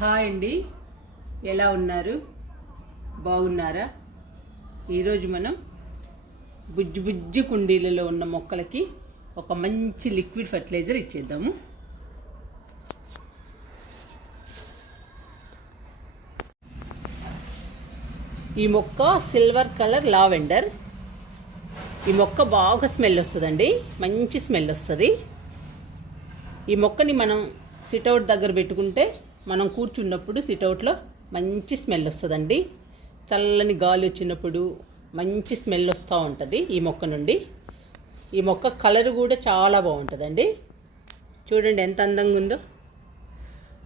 Hi అండి, ఎలా ఉన్నారు? బాగున్నారా? ఈరోజు మనం బుజ్జు బుజ్జు కుండీలలో ఉన్న మొక్కలకి ఒక మంచి లిక్విడ్ ఫర్టిలైజర్ ఇచ్చేద్దాము. ఈ మొక్క సిల్వర్ కలర్ లావెండర్. ఈ మొక్క బాగా స్మెల్ వస్తుందండి, మంచి స్మెల్ వస్తుంది. ఈ మొక్కని మనం సిట్అవుట్ దగ్గర పెట్టుకుంటే మనం కూర్చున్నప్పుడు సిట్అవుట్లో మంచి స్మెల్ వస్తుందండి. చల్లని గాలి వచ్చినప్పుడు మంచి స్మెల్ వస్తూ ఉంటుంది ఈ మొక్క నుండి. ఈ మొక్క కలర్ కూడా చాలా బాగుంటుందండి. చూడండి ఎంత అందంగా ఉందో.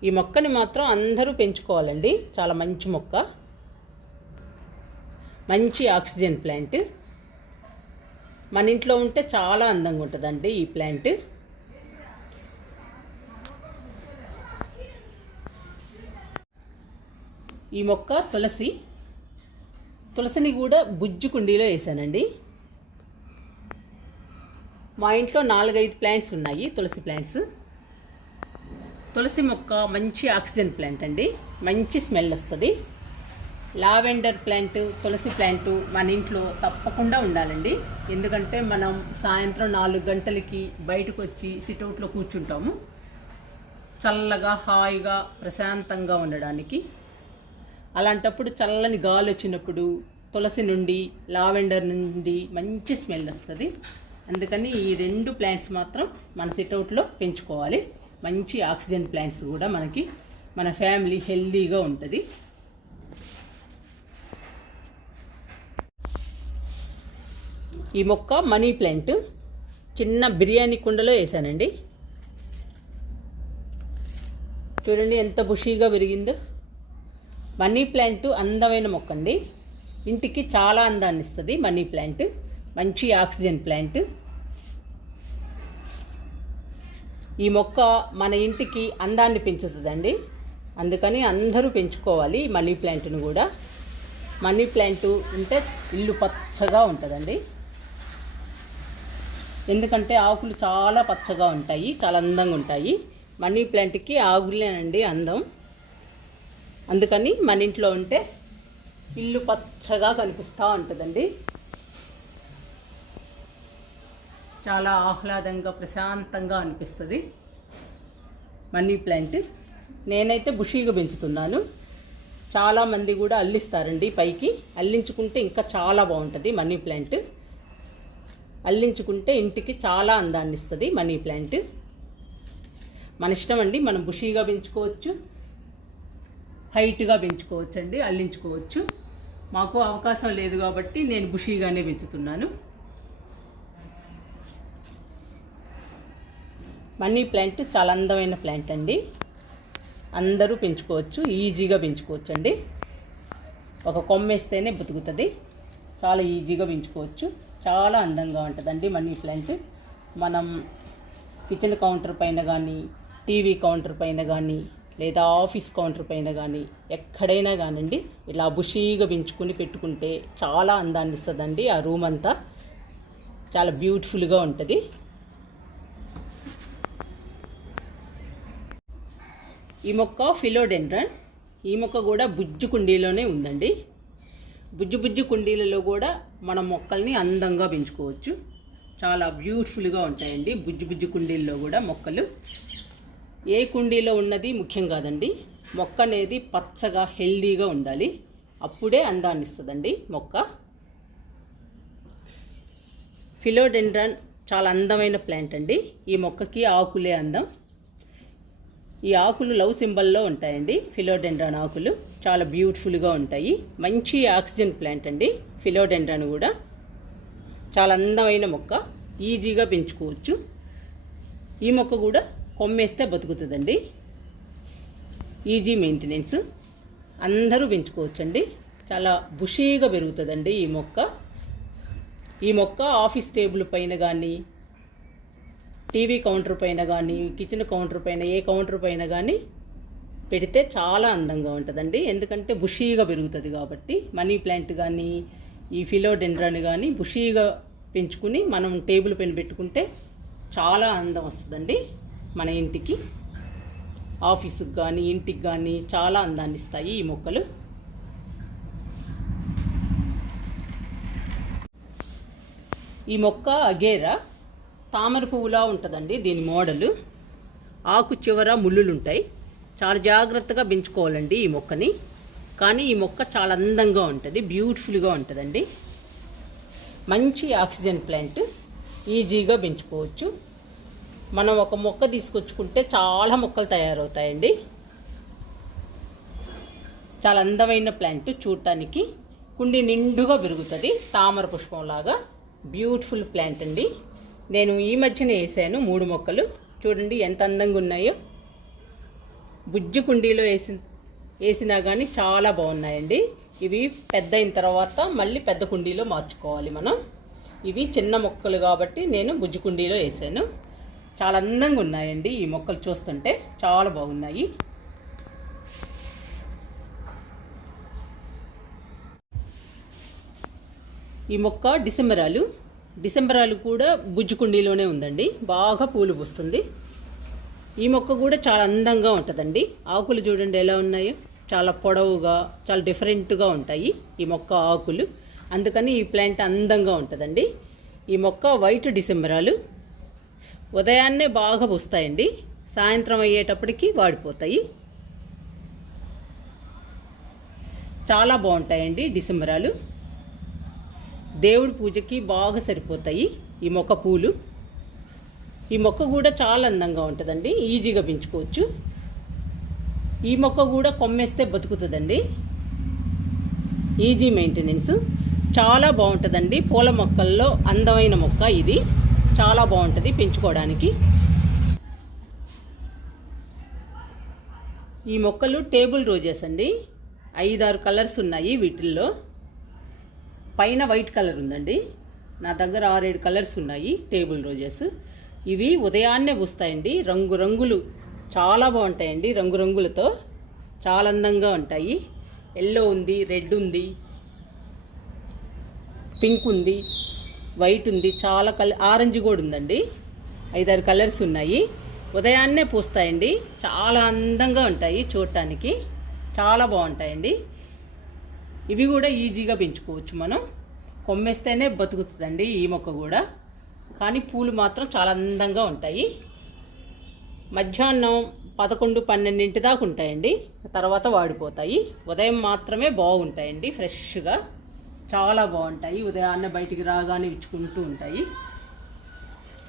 ఈ మొక్కని మాత్రం అందరూ పెంచుకోవాలండి. చాలా మంచి మొక్క, మంచి ఆక్సిజన్ ప్లాంట్. మన ఇంట్లో ఉంటే చాలా అందంగా ఉంటుందండి ఈ ప్లాంట్. ఈ మొక్క తులసిని కూడా బుజ్జు కుండీలో వేసానండి. మా ఇంట్లో 4-5 ప్లాంట్స్ ఉన్నాయి, తులసి ప్లాంట్స్. తులసి మొక్క మంచి ఆక్సిజన్ ప్లాంట్ అండి, మంచి స్మెల్ వస్తుంది. లావెండర్ ప్లాంట్, తులసి ప్లాంట్ మన ఇంట్లో తప్పకుండా ఉండాలండి. ఎందుకంటే మనం సాయంత్రం 4 గంటలకి బయటకు వచ్చి సిట్అవుట్లో కూర్చుంటాము, చల్లగా హాయిగా ప్రశాంతంగా ఉండడానికి. అలాంటప్పుడు చల్లని గాలి వచ్చినప్పుడు తులసి నుండి, లావెండర్ నుండి మంచి స్మెల్ వస్తుంది. అందుకని ఈ 2 ప్లాంట్స్ మాత్రం మన సిట్అవుట్లో పెంచుకోవాలి. మంచి ఆక్సిజన్ ప్లాంట్స్ కూడా మనకి, మన ఫ్యామిలీ హెల్దీగా ఉంటుంది. ఈ మొక్క మనీ ప్లాంట్ చిన్న బిర్యానీ కుండలో వేసానండి. చూడండి ఎంత బుషీగా పెరిగిందో. మనీ ప్లాంట్ అందమైన మొక్క అండి, ఇంటికి చాలా అందాన్ని ఇస్తుంది. మనీ ప్లాంట్ మంచి ఆక్సిజన్ ప్లాంట్. ఈ మొక్క మన ఇంటికి అందాన్ని పెంచుతుందండి. అందుకని అందరూ పెంచుకోవాలి మనీ ప్లాంట్ను కూడా. మనీ ప్లాంట్ ఉంటే ఇల్లు పచ్చగా ఉంటుందండి. ఎందుకంటే ఆకులు చాలా పచ్చగా ఉంటాయి, చాలా అందంగా ఉంటాయి. మనీ ప్లాంట్కి ఆకులేనండి అందం. అందుకని మన ఇంట్లో ఉంటే ఇల్లు పచ్చగా కనిపిస్తూ ఉంటుందండి. చాలా ఆహ్లాదంగా ప్రశాంతంగా అనిపిస్తుంది మనీ ప్లాంట్. నేనైతే బుషీగా పెంచుతున్నాను. చాలామంది కూడా అల్లిస్తారండి పైకి. అల్లించుకుంటే ఇంకా చాలా బాగుంటుంది మనీ ప్లాంట్. అల్లించుకుంటే ఇంటికి చాలా అందాన్ని ఇస్తుంది మనీ ప్లాంట్. మన ఇష్టం అండి, మనం బుషీగా పెంచుకోవచ్చు, హైట్గా పెంచుకోవచ్చు అండి, అల్లించుకోవచ్చు. మాకు అవకాశం లేదు కాబట్టి నేను బుషీగానే పెంచుతున్నాను. మనీ ప్లాంట్ చాలా అందమైన ప్లాంట్ అండి, అందరూ పెంచుకోవచ్చు, ఈజీగా పెంచుకోవచ్చు అండి. ఒక కొమ్మేస్తేనే బతుకుతుంది, చాలా ఈజీగా పెంచుకోవచ్చు. చాలా అందంగా ఉంటుందండి మనీ ప్లాంట్. మనం కిచెన్ కౌంటర్ పైన కానీ, టీవీ కౌంటర్ పైన కానీ, లేదా ఆఫీస్ కౌంటర్ పైన కానీ, ఎక్కడైనా కానివ్వండి, ఇలా బుషీగా పెంచుకుని పెట్టుకుంటే చాలా అందాన్ని ఇస్తుందండి. ఆ రూమ్ అంతా చాలా బ్యూటిఫుల్గా ఉంటుంది. ఈ మొక్క ఫిలోడెండ్రన్. ఈ మొక్క కూడా బుజ్జు కుండీలోనే ఉందండి. బుజ్జు కుండీలలో కూడా మన మొక్కల్ని అందంగా పెంచుకోవచ్చు. చాలా బ్యూటిఫుల్గా ఉంటాయండి బుజ్జు కుండీల్లో కూడా మొక్కలు. ఏ కుండీలో ఉన్నది ముఖ్యం కాదండి, మొక్క అనేది పచ్చగా హెల్దీగా ఉండాలి, అప్పుడే అందాన్ని ఇస్తుందండి మొక్క. ఫిలోడెండ్రన్ చాలా అందమైన ప్లాంట్ అండి. ఈ మొక్కకి ఆకులే అందం. ఈ ఆకులు లవ్ సింబల్లో ఉంటాయండి. ఫిలోడెండ్రన్ ఆకులు చాలా బ్యూటిఫుల్గా ఉంటాయి. మంచి ఆక్సిజన్ ప్లాంట్ అండి ఫిలోడెండ్రన్ కూడా. చాలా అందమైన మొక్క, ఈజీగా పెంచుకోవచ్చు. ఈ మొక్క కూడా కొమ్మేస్తే బతుకుతుందండి. ఈజీ మెయింటెనెన్స్, అందరూ పెంచుకోవచ్చండి. చాలా బుషీగా పెరుగుతుందండి ఈ మొక్క. ఈ మొక్క ఆఫీస్ టేబుల్ పైన కానీ, టీవీ కౌంటర్ పైన కానీ, కిచెన్ కౌంటర్ పైన, ఏ కౌంటర్ పైన కానీ పెడితే చాలా అందంగా ఉంటుందండి. ఎందుకంటే బుషీగా పెరుగుతుంది కాబట్టి. మనీ ప్లాంట్ కానీ, ఈ ఫిలోడెండ్రన్ కానీ బుషీగా పెంచుకుని మనం టేబుల్ పైన పెట్టుకుంటే చాలా అందం వస్తుందండి మన ఇంటికి. ఆఫీసుకి కానీ ఇంటికి కానీ చాలా అందాన్ని ఇస్తాయి ఈ మొక్కలు. ఈ మొక్క అగేరా తామర పువ్వులా ఉంటుందండి. దీని మోడలు ఆకు చివర ముళ్ళులు ఉంటాయి. చాలా జాగ్రత్తగా పెంచుకోవాలండి ఈ మొక్కని. కానీ ఈ మొక్క చాలా అందంగా ఉంటుంది, బ్యూటిఫుల్గా ఉంటుందండి. మంచి ఆక్సిజన్ ప్లాంట్, ఈజీగా పెంచుకోవచ్చు. మనం ఒక మొక్క తీసుకొచ్చుకుంటే చాలా మొక్కలు తయారవుతాయండి. చాలా అందమైన ప్లాంట్, చూడటానికి కుండి నిండుగా పెరుగుతుంది, తామర పుష్పంలాగా. బ్యూటిఫుల్ ప్లాంట్ అండి. నేను ఈ మధ్యనే వేసాను 3 మొక్కలు. చూడండి ఎంత అందంగా ఉన్నాయో. బుజ్జి కుండీలో వేసినా కానీ చాలా బాగున్నాయండి. ఇవి పెద్ద అయిన తర్వాత మళ్ళీ పెద్ద కుండీలో మార్చుకోవాలి మనం. ఇవి చిన్న మొక్కలు కాబట్టి నేను బుజ్జి కుండీలో వేసాను. చాలా అందంగా ఉన్నాయండి ఈ మొక్కలు, చూస్తుంటే చాలా బాగున్నాయి. ఈ మొక్క డిసెంబరాలు కూడా బుజ్జి కుండీలోనే ఉందండి. బాగా పూలు పూస్తుంది. ఈ మొక్క కూడా చాలా అందంగా ఉంటుందండి. ఆకులు చూడండి ఎలా ఉన్నాయో, చాలా పొడవుగా, చాలా డిఫరెంట్గా ఉంటాయి ఈ మొక్క ఆకులు. అందుకని ఈ ప్లాంట్ అందంగా ఉంటుందండి. ఈ మొక్క వైట్ డిసెంబరాలు ఉదయాన్నే బాగా పూస్తాయండి, సాయంత్రం అయ్యేటప్పటికి వాడిపోతాయి. చాలా బాగుంటాయండి డిసెంబరాలు. దేవుడి పూజకి బాగా సరిపోతాయి ఈ మొక్క పూలు. ఈ మొక్క కూడా చాలా అందంగా ఉంటుందండి, ఈజీగా పెంచుకోవచ్చు. ఈ మొక్క కూడా కొమ్మేస్తే బతుకుతుందండి. ఈజీ మెయింటెనెన్స్, చాలా బాగుంటుందండి. పూల మొక్కల్లో అందమైన మొక్క ఇది, చాలా బాగుంటుంది పెంచుకోవడానికి. ఈ మొక్కలు టేబుల్ రోజెస్ అండి. 5-6 కలర్స్ ఉన్నాయి వీటిల్లో. పైన వైట్ కలర్ ఉందండి. నా దగ్గర 6-7 కలర్స్ ఉన్నాయి టేబుల్ రోజెస్. ఇవి ఉదయాన్నే పూస్తాయండి. రంగురంగులు చాలా బాగుంటాయండి. రంగురంగులతో చాలా అందంగా ఉంటాయి. ఎల్లో ఉంది, రెడ్ ఉంది, పింక్ ఉంది, వైట్ ఉంది, చాలా ఆరెంజ్ కూడా ఉందండి. 5-6 కలర్స్ ఉన్నాయి. ఉదయాన్నే పూస్తాయండి. చాలా అందంగా ఉంటాయి చూడటానికి, చాలా బాగుంటాయండి. ఇవి కూడా ఈజీగా పెంచుకోవచ్చు మనం. కొమ్మేస్తేనే బతుకుతుందండి ఈ మొక్క కూడా. కానీ పూలు మాత్రం చాలా అందంగా ఉంటాయి. మధ్యాహ్నం 11-12 దాకా ఉంటాయండి, తర్వాత వాడిపోతాయి. ఉదయం మాత్రమే బాగుంటాయండి, ఫ్రెష్గా చాలా బాగుంటాయి. ఉదయాన్నే బయటికి రాగానే ఇచ్చుకుంటూ ఉంటాయి.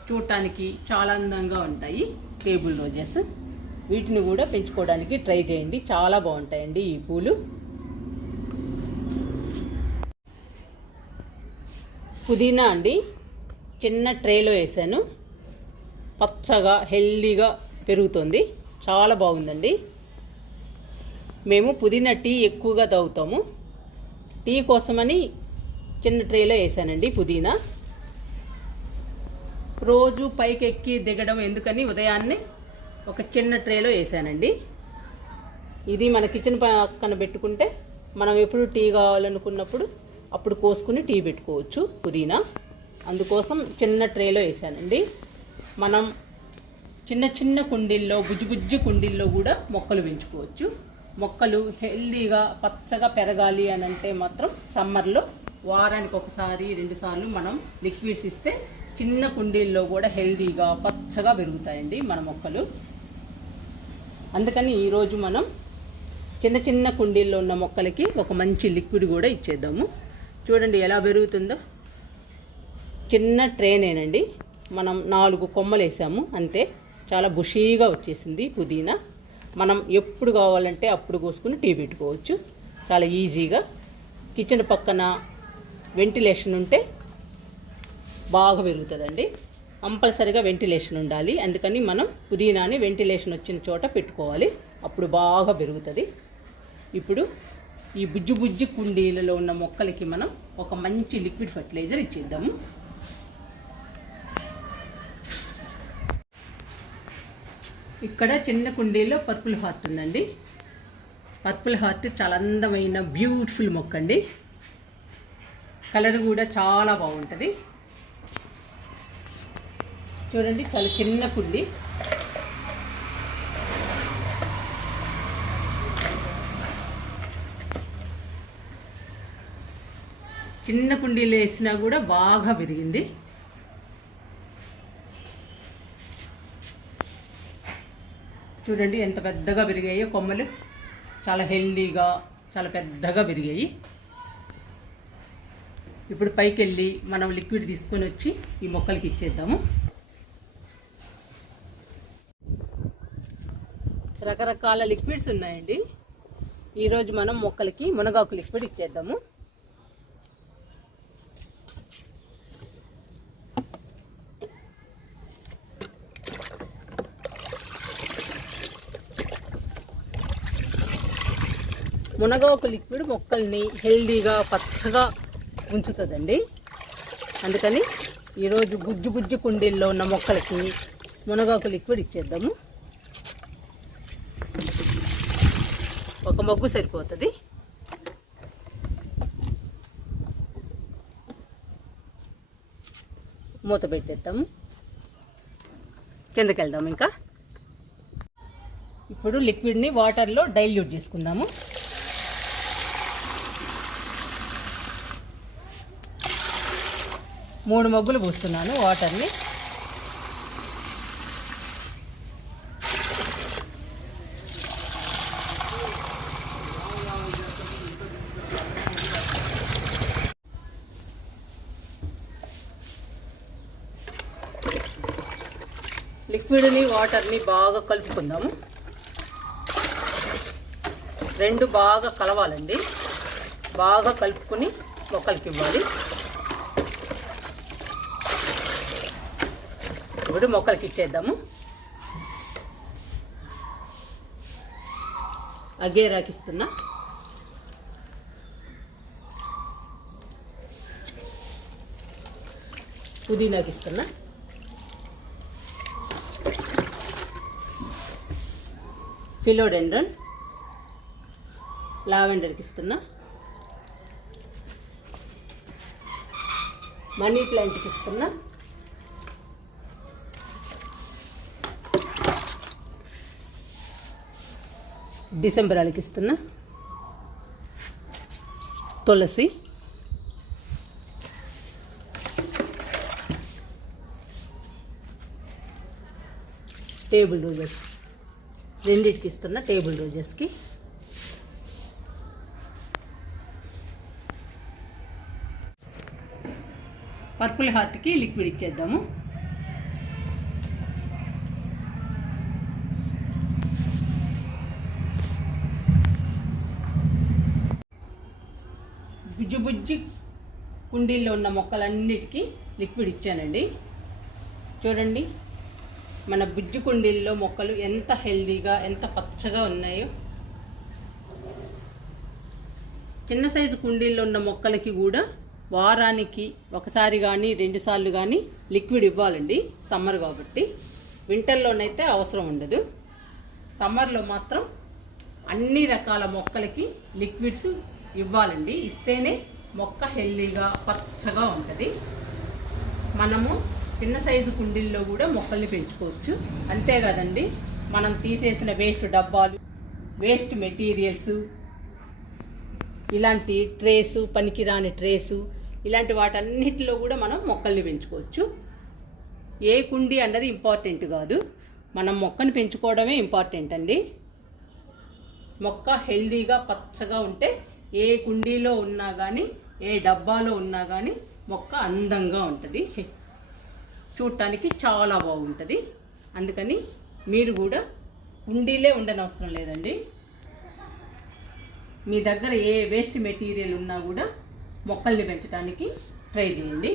చూడటానికి చాలా అందంగా ఉంటాయి టేబుల్ రోజెస్. వీటిని కూడా పెంచుకోవడానికి ట్రై చేయండి, చాలా బాగుంటాయండి ఈ పూలు. పుదీనా అండి, చిన్న ట్రేలో వేసాను. పచ్చగా హెల్దీగా పెరుగుతుంది, చాలా బాగుందండి. మేము పుదీనా టీ ఎక్కువగా తాగుతాము. టీ కోసమని చిన్న ట్రేలో వేసానండి పుదీనా. రోజు పైకి ఎక్కి దిగడం ఎందుకని ఉదయాన్నే ఒక చిన్న ట్రేలో వేసానండి. ఇది మన కిచెన్ పక్కన పెట్టుకుంటే మనం ఎప్పుడు టీ కావాలనుకున్నప్పుడు అప్పుడు కోసుకుని టీ పెట్టుకోవచ్చు పుదీనా. అందుకోసం చిన్న ట్రేలో వేసానండి. మనం చిన్న చిన్న కుండీల్లో, బుజ్జి కుండీల్లో కూడా మొక్కలు పెంచుకోవచ్చు. మొక్కలు హెల్దీగా పచ్చగా పెరగాలి అని అంటే మాత్రం సమ్మర్లో వారానికి 1-2 సార్లు మనం లిక్విడ్స్ ఇస్తే చిన్న కుండీల్లో కూడా హెల్దీగా పచ్చగా పెరుగుతాయండి మన మొక్కలు. అందుకని ఈరోజు మనం చిన్న చిన్న కుండీల్లో ఉన్న మొక్కలకి ఒక మంచి లిక్విడ్ కూడా ఇచ్చేద్దాము. చూడండి ఎలా పెరుగుతుందో. చిన్న ట్రేనేనండి, మనం 4 కొమ్మలు వేసాము అంతే. చాలా బుషీగా వచ్చేసింది పుదీనా. మనం ఎప్పుడు కావాలంటే అప్పుడు కోసుకుని టీ పెట్టుకోవచ్చు చాలా ఈజీగా. కిచెన్ పక్కన వెంటిలేషన్ ఉంటే బాగా పెరుగుతుందండి. కంపల్సరిగా వెంటిలేషన్ ఉండాలి. అందుకని మనం పుదీనాని వెంటిలేషన్ వచ్చిన చోట పెట్టుకోవాలి, అప్పుడు బాగా పెరుగుతుంది. ఇప్పుడు ఈ బుజ్జి కుండీలలో ఉన్న మొక్కలకి మనం ఒక మంచి లిక్విడ్ ఫర్టిలైజర్ ఇచ్చేద్దాము. ఇక్కడ చిన్న కుండీలో పర్పుల్ హార్ట్ ఉందండి. పర్పుల్ హార్ట్ చాలా అందమైన బ్యూటిఫుల్ మొక్క అండి. కలర్ కూడా చాలా బాగుంటుంది. చూడండి చాలా చిన్న కుండీ. చిన్న కుండీలు వేసినా కూడా బాగా పెరిగింది. చూడండి ఎంత పెద్దగా పెరిగాయో కొమ్మలు, చాలా హెల్దీగా చాలా పెద్దగా పెరిగాయి. ఇప్పుడు పైకి వెళ్ళి మనం లిక్విడ్ తీసుకొని వచ్చి ఈ మొక్కలకి ఇచ్చేద్దాము. రకరకాల లిక్విడ్స్ ఉన్నాయండి. ఈరోజు మనం మొక్కలకి మునగాకు లిక్విడ్ ఇచ్చేద్దాము. మునగాకు లిక్విడ్ మొక్కల్ని హెల్దీగా పచ్చగా ఉంచుతుందండి. అందుకని ఈరోజు గుజ్జు కుండీల్లో ఉన్న మొక్కలకి మునగాకు లిక్విడ్ ఇచ్చేద్దాము. ఒక మొగ్గు సరిపోతుంది. మూత పెట్టేద్దాము. కిందకి వెళ్దాము. ఇంకా ఇప్పుడు లిక్విడ్ని వాటర్లో డైల్యూట్ చేసుకుందాము. మూడు మొగ్గులు పోస్తున్నాను వాటర్ని. లిక్విడ్ని వాటర్ని బాగా కలుపుకుందాము. రెండు బాగా కలవాలండి. బాగా కలుపుకొని మొక్కలకి ఇవ్వాలి. ఇప్పుడు మొక్కలకి ఇచ్చేద్దాము. అగేరాకిస్తున్నా. పుదీనాకి ఇస్తున్నా. ఫిలోడెండ్రన్, లావెండర్కి ఇస్తున్నా. మనీ ప్లాంట్కి ఇస్తున్నా. డిసెంబరాలకి ఇస్తున్నా. తులసి, టేబుల్ రోజెస్ రెండింటికి ఇస్తున్నా. టేబుల్ రోజెస్కి పర్పుల్ హార్ట్కి లిక్విడ్ ఇచ్చేద్దాము. బుజ్జి కుండీల్లో ఉన్న మొక్కలన్నిటికీ లిక్విడ్ ఇచ్చానండి. చూడండి మన బుజ్జి కుండీల్లో మొక్కలు ఎంత హెల్దీగా ఎంత పచ్చగా ఉన్నాయో. చిన్న సైజు కుండీల్లో ఉన్న మొక్కలకి కూడా వారానికి ఒకసారి కానీ 2 సార్లు కానీ లిక్విడ్ ఇవ్వాలండి. సమ్మర్ కాబట్టి. వింటర్లోనైతే అవసరం ఉండదు. సమ్మర్లో మాత్రం అన్ని రకాల మొక్కలకి లిక్విడ్స్ ఇవ్వాలండి. ఇస్తేనే మొక్క హెల్దీగా పచ్చగా ఉంటుంది. మనము చిన్న సైజు కుండీల్లో కూడా మొక్కల్ని పెంచుకోవచ్చు. అంతేకాదండి, మనం తీసేసిన వేస్ట్ డబ్బాలు, వేస్ట్ మెటీరియల్స్, ఇలాంటి ట్రేసు, పనికిరాని ట్రేసు, ఇలాంటి వాటన్నిటిలో కూడా మనం మొక్కల్ని పెంచుకోవచ్చు. ఏ కుండీ అన్నది ఇంపార్టెంట్ కాదు, మనం మొక్కను పెంచుకోవడమే ఇంపార్టెంట్ అండి. మొక్క హెల్దీగా పచ్చగా ఉంటే ఏ కుండీలో ఉన్నా కానీ ఏ డబ్బాలో ఉన్నా కానీ మొక్క అందంగా ఉంటుంది, చూడటానికి చాలా బాగుంటుంది. అందుకని మీరు కూడా కుండీలే ఉండనవసరం లేదండి. మీ దగ్గర ఏ వేస్ట్ మెటీరియల్ ఉన్నా కూడా మొక్కల్ని పెంచడానికి ట్రై చేయండి.